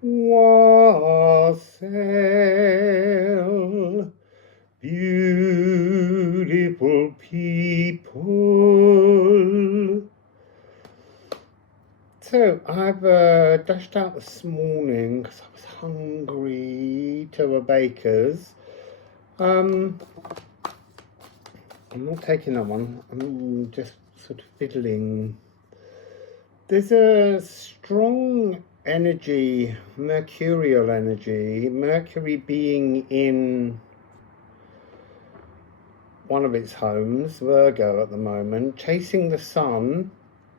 Wassail, beautiful people. So I've dashed out this morning because I was hungry to a baker's. I'm not taking that one. I'm just sort of fiddling. There's a strong energy, mercurial energy, Mercury being in one of its homes, Virgo at the moment, chasing the sun.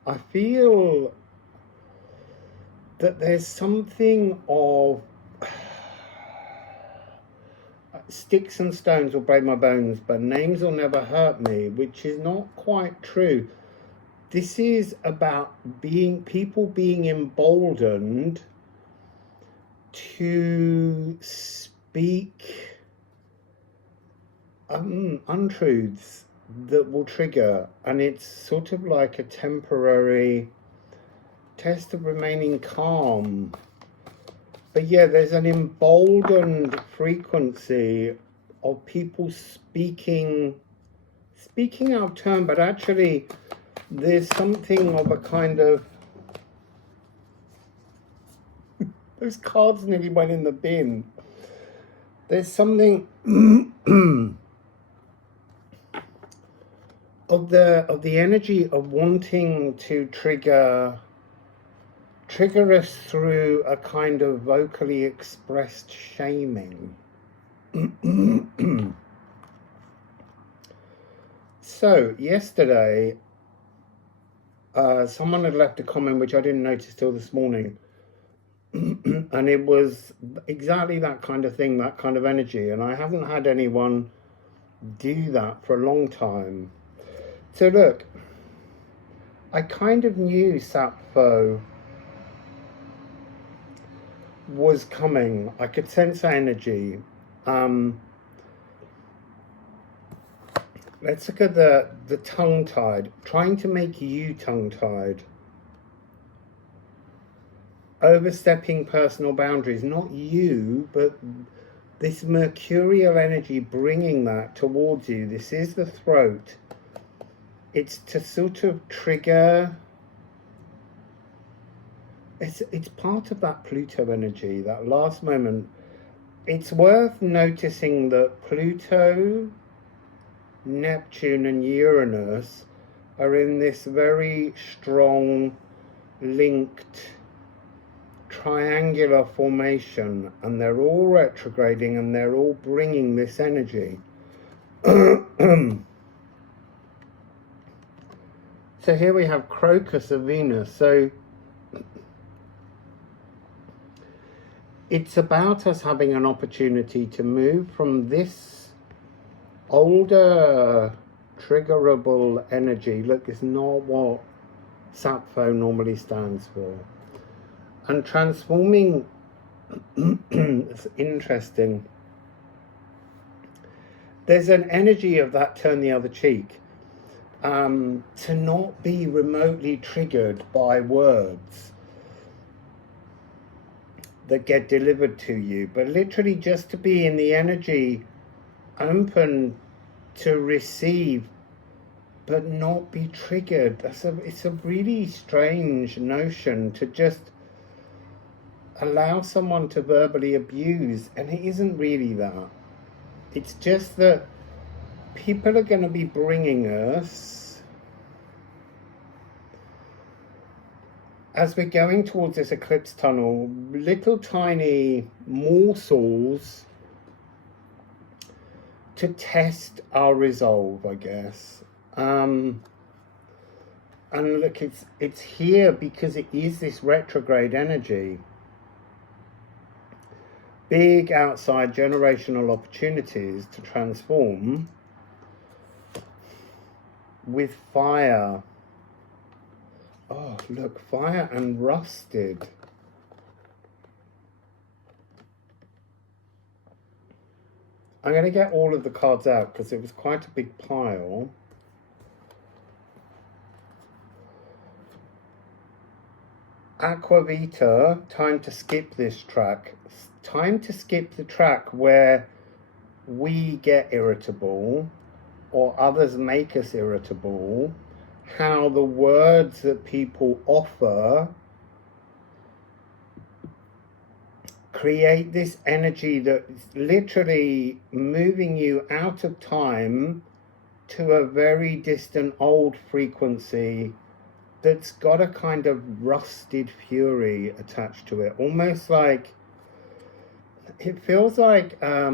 I feel that there's something of sticks and stones will break my bones, but names will never hurt me, which is not quite true. This is about people being emboldened to speak untruths that will trigger, and it's sort of like a temporary test of remaining calm. But yeah, there's an emboldened frequency of people speaking out of turn, but actually there's something of a kind of those cards nearly went in the bin. There's something of the energy of wanting to trigger us through a kind of vocally expressed shaming. So yesterday someone had left a comment which I didn't notice till this morning. And it was exactly that kind of thing, that kind of energy, and I haven't had anyone do that for a long time. So look, I kind of knew Sappho was coming. I could sense energy. Let's look at the tongue-tied, trying to make you tongue-tied. Overstepping personal boundaries, not you, but this mercurial energy bringing that towards you. This is the throat. It's to sort of trigger. It's part of that Pluto energy, that last moment. It's worth noticing that Pluto, Neptune and Uranus are in this very strong linked triangular formation, and they're all retrograding and they're all bringing this energy. So here we have Crocus of Venus. So it's about us having an opportunity to move from this older triggerable energy. Look, it's not what Sappho normally stands for. And transforming, it's interesting. There's an energy of that turn the other cheek. To not be remotely triggered by words that get delivered to you, but literally just to be in the energy open to receive, but not be triggered. It's a really strange notion to just allow someone to verbally abuse, and it isn't really that. It's just that people are going to be bringing us, as we're going towards this eclipse tunnel, little tiny morsels to test our resolve, I guess. And look, it's here because it is this retrograde energy. Big outside generational opportunities to transform with fire. Oh, look, fire and rusted. I'm going to get all of the cards out because it was quite a big pile. Aquavita, time to skip this track. Time to skip the track where we get irritable or others make us irritable. How the words that people offer create this energy that's literally moving you out of time to a very distant old frequency that's got a kind of rusted fury attached to it. Almost like, it feels like, I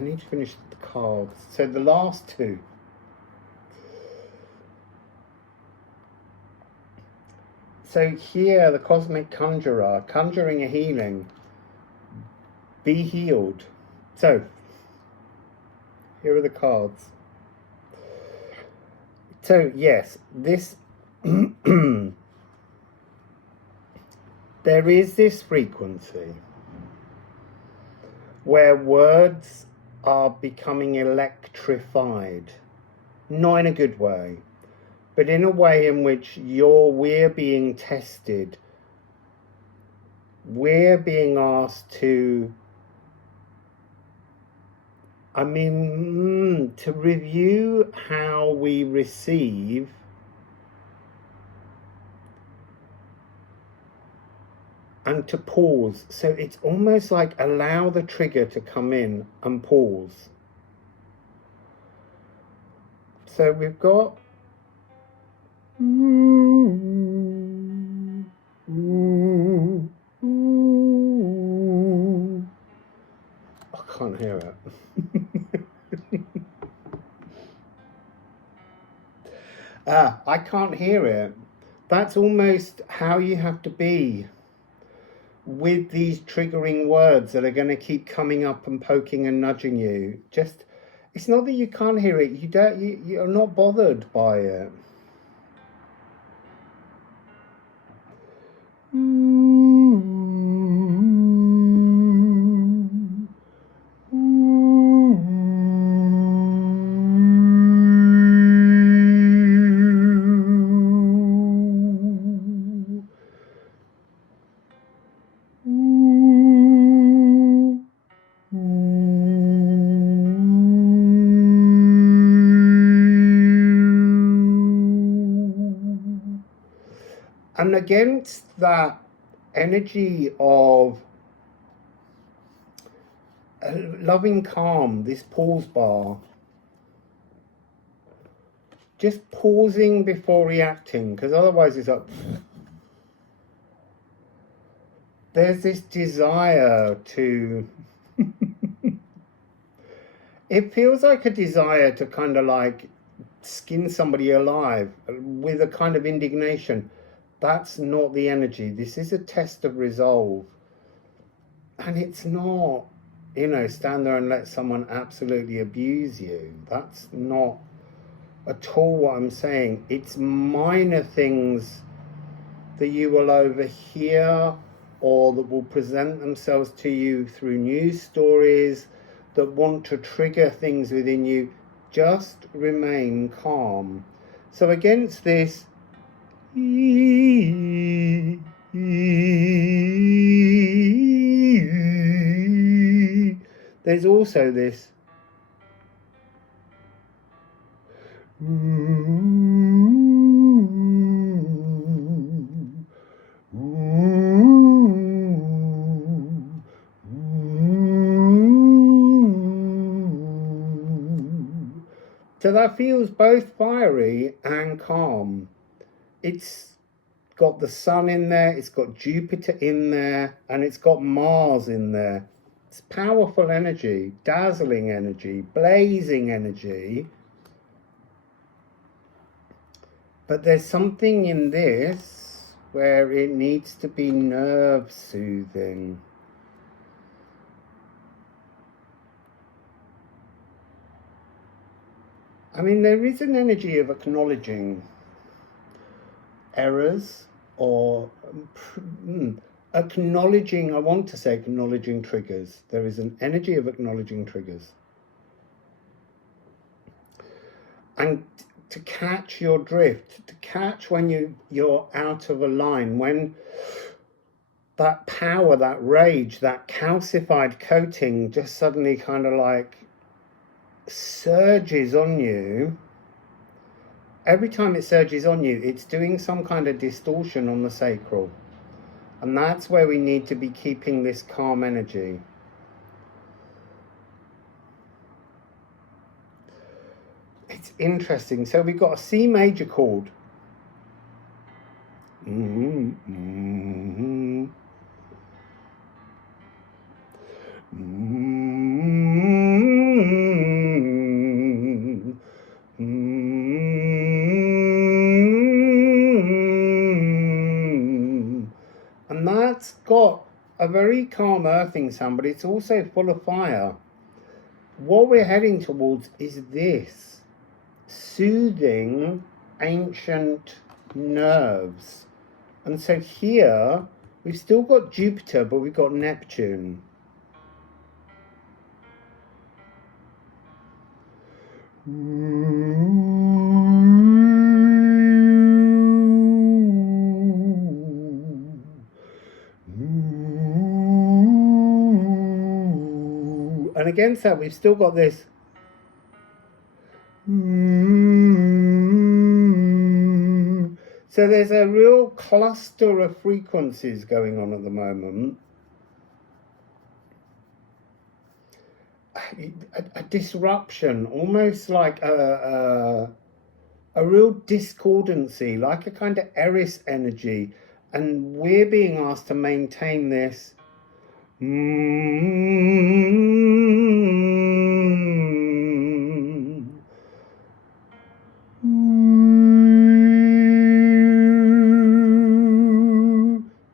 need to finish the cards. So the last two. So here, the Cosmic Conjurer, conjuring a healing. Be healed. So, here are the cards. So, yes, this... there is this frequency where words are becoming electrified. Not in a good way, but in a way in which we're being tested. We're being asked to, to review how we receive and to pause. So it's almost like allow the trigger to come in and pause. So we've got I can't hear it. I can't hear it. That's almost how you have to be with these triggering words that are going to keep coming up and poking and nudging you. Just, it's not that you can't hear it. You're not bothered by it. And against that energy of loving calm, this pause bar, just pausing before reacting, because otherwise it's like, there's this desire to, it feels like a desire to kind of like skin somebody alive with a kind of indignation. That's not the energy. This is a test of resolve. And it's not, stand there and let someone absolutely abuse you. That's not at all what I'm saying. It's minor things that you will overhear or that will present themselves to you through news stories that want to trigger things within you. Just remain calm. So against this, there's also this so that feels both fiery and calm. It's got the sun in there, it's got Jupiter in there, and it's got Mars in there. It's powerful energy, dazzling energy, blazing energy. But there's something in this where it needs to be nerve soothing. There is an energy of acknowledging errors or acknowledging, I want to say acknowledging triggers. There is an energy of acknowledging triggers. And to catch your drift, to catch when you're out of a line, when that power, that rage, that calcified coating just suddenly kind of like surges on you. Every time it surges on you, it's doing some kind of distortion on the sacral. And that's where we need to be keeping this calm energy. It's interesting. So we've got a C major chord. And that's got a very calm earthing sound, but it's also full of fire. What we're heading towards is this soothing ancient nerves. And so here we've still got Jupiter, but we've got Neptune. And against that, we've still got this. So there's a real cluster of frequencies going on at the moment. A disruption, almost like a real discordancy, like a kind of Eris energy. And we're being asked to maintain this.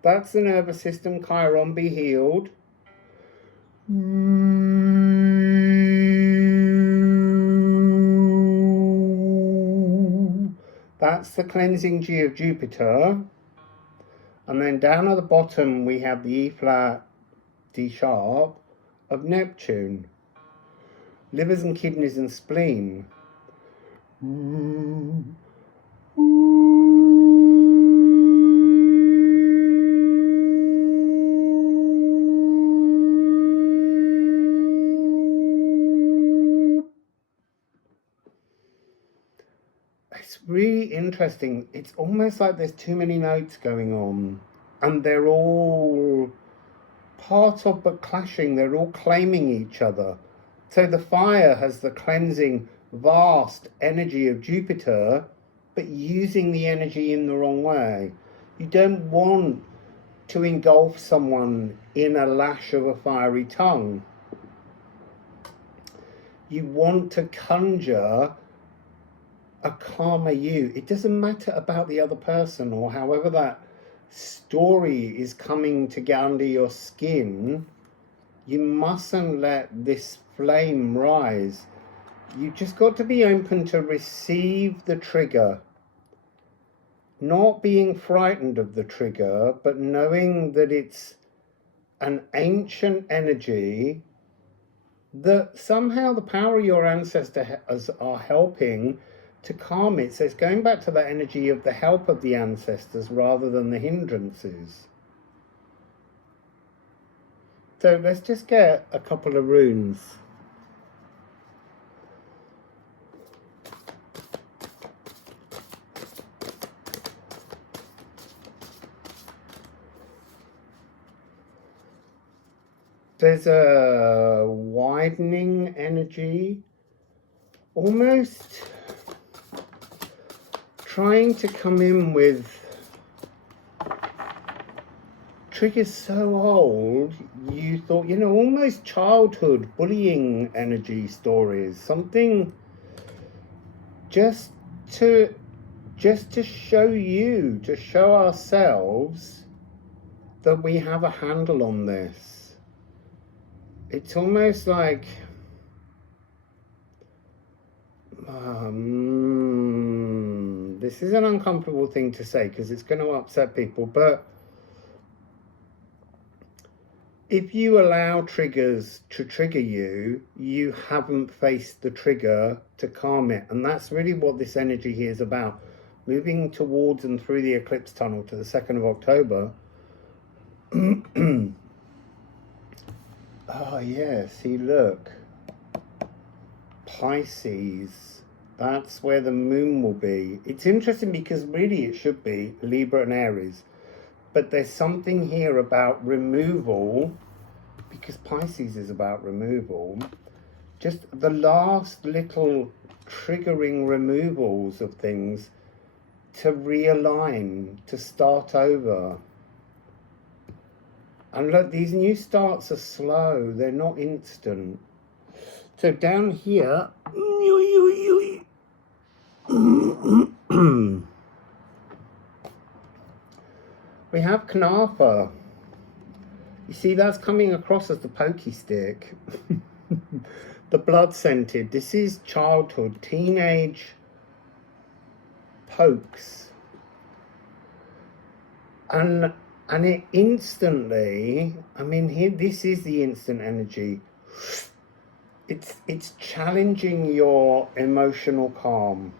That's the nervous system, Chiron, be healed. That's the cleansing G of Jupiter. And then down at the bottom we have the E flat, D sharp of Neptune. Livers and kidneys and spleen. It's really interesting. It's almost like there's too many notes going on, and they're all part of but clashing. They're all claiming each other. So the fire has the cleansing, vast energy of Jupiter, but using the energy in the wrong way. You don't want to engulf someone in a lash of a fiery tongue. You want to conjure a calmer you. It doesn't matter about the other person or however that story is coming to get under your skin. You mustn't let this flame rise. You just got to be open to receive the trigger, not being frightened of the trigger, but knowing that it's an ancient energy, that somehow the power of your ancestors are helping to calm it. So it's going back to that energy of the help of the ancestors rather than the hindrances. So let's just get a couple of runes. There's a widening energy, almost trying to come in with triggers so old you thought, almost childhood bullying energy stories, something just to show you, to show ourselves that we have a handle on this. It's almost like this is an uncomfortable thing to say because it's going to upset people, but if you allow triggers to trigger you, you haven't faced the trigger to calm it. And that's really what this energy here is about. Moving towards and through the eclipse tunnel to the 2nd of October. Oh, yeah, see, look. Pisces. That's where the moon will be. It's interesting because really it should be Libra and Aries. But there's something here about removal, because Pisces is about removal. Just the last little triggering removals of things to realign, to start over. And look, these new starts are slow, they're not instant. So down here, we have Knarfa. You see, that's coming across as the pokey stick. The blood scented. This is childhood, teenage pokes. And it instantly, I mean, here, this is the instant energy. It's challenging your emotional calm.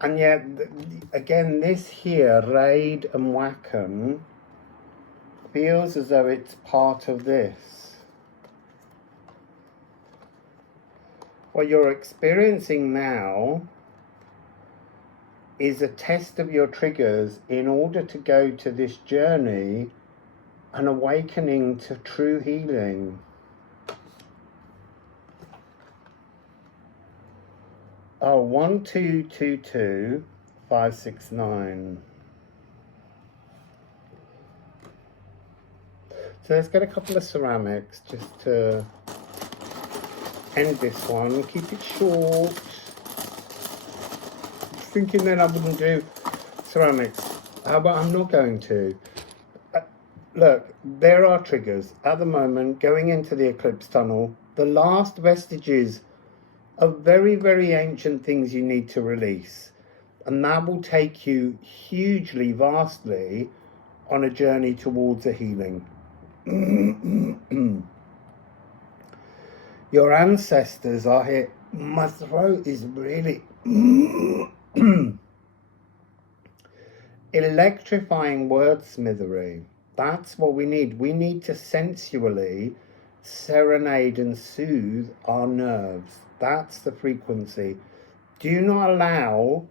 And yet, again, this here, Raid and Wacken, feels as though it's part of this. What you're experiencing now is a test of your triggers in order to go to this journey, an awakening to true healing. Oh, 1 2 2 2 5 6 9. So let's get a couple of ceramics just to end this one. Keep it short. Thinking that I wouldn't do ceramics, but I'm not going to. Look, there are triggers at the moment going into the eclipse tunnel. The last vestiges of very, very ancient things you need to release. And that will take you hugely, vastly on a journey towards a healing. Your ancestors are here. My throat is really electrifying wordsmithery. That's what we need. We need to sensually serenade and soothe our nerves. That's the frequency. Do not allow,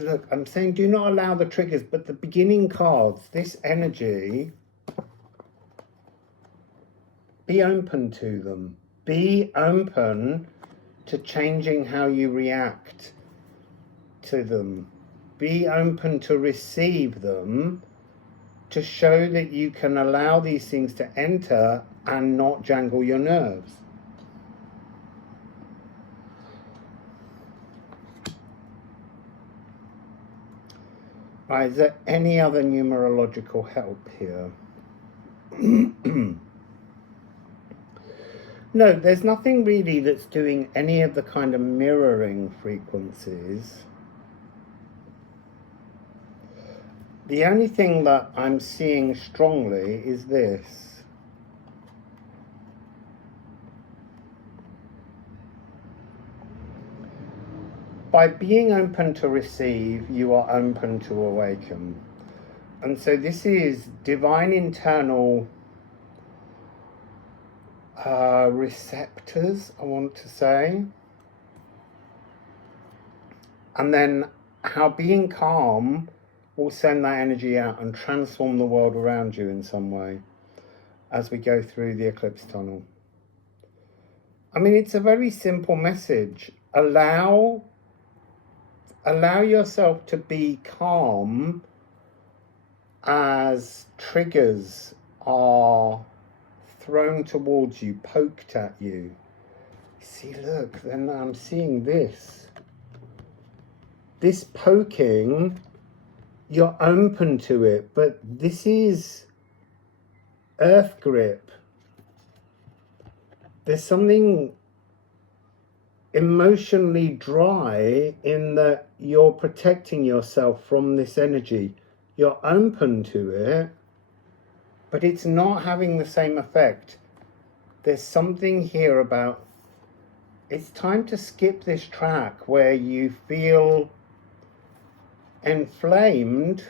look, I'm saying do not allow the triggers, but the beginning cards, this energy, be open to them. Be open to changing how you react to them. Be open to receive them, to show that you can allow these things to enter and not jangle your nerves. Right, is there any other numerological help here? No, there's nothing really that's doing any of the kind of mirroring frequencies. The only thing that I'm seeing strongly is this. By being open to receive, you are open to awaken. And so this is divine internal receptors, I want to say. And then how being calm will send that energy out and transform the world around you in some way as we go through the eclipse tunnel. I mean, it's a very simple message. Allow yourself to be calm as triggers are thrown towards you, poked at you. See, look, then I'm seeing this. This poking, you're open to it, but this is earth grip. There's something, emotionally dry in that you're protecting yourself from this energy. You're open to it, but it's not having the same effect. There's something here about it's time to skip this track where you feel inflamed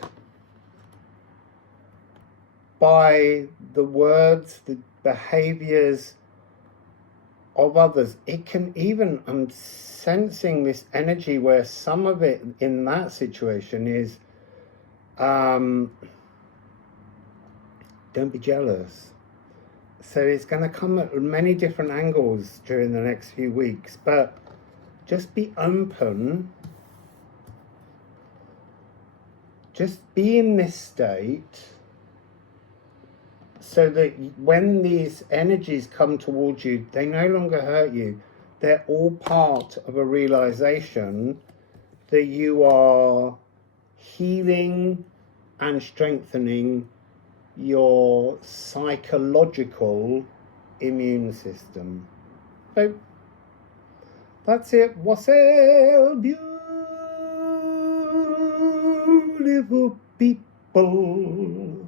by the words, the behaviors of others. It can even, I'm sensing this energy where some of it in that situation is don't be jealous. So it's going to come at many different angles during the next few weeks, but just be open. Just be in this state so that when these energies come towards you, they no longer hurt you. They're all part of a realization that you are healing and strengthening your psychological immune system. So that's it. Wassail, beautiful people.